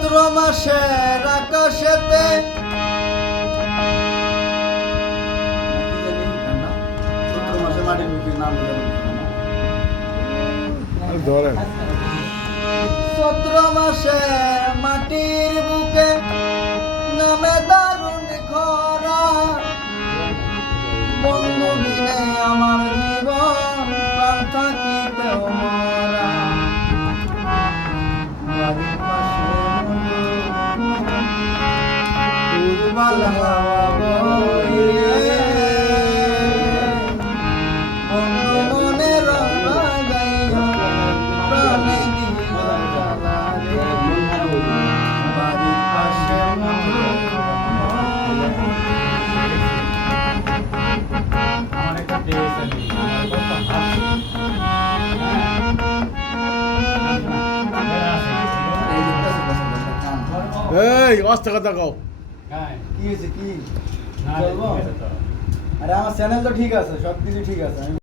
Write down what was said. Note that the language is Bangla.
সত্র মাসের আকাশেতে। সত্র মাসে মাটির বুকে নামে দারুণ খরা। বন্ধু দিনে আমার জীবন প্রাণ থাকিতেও এই দেখতেছি পছন্দ একটা গান। এই অস্তে কথা কও কি হয়েছে কি না চলবো? ঠিক আছে তো আরে আমার চ্যানেল তো ঠিক আছে সব কিছু ঠিক আছে আমি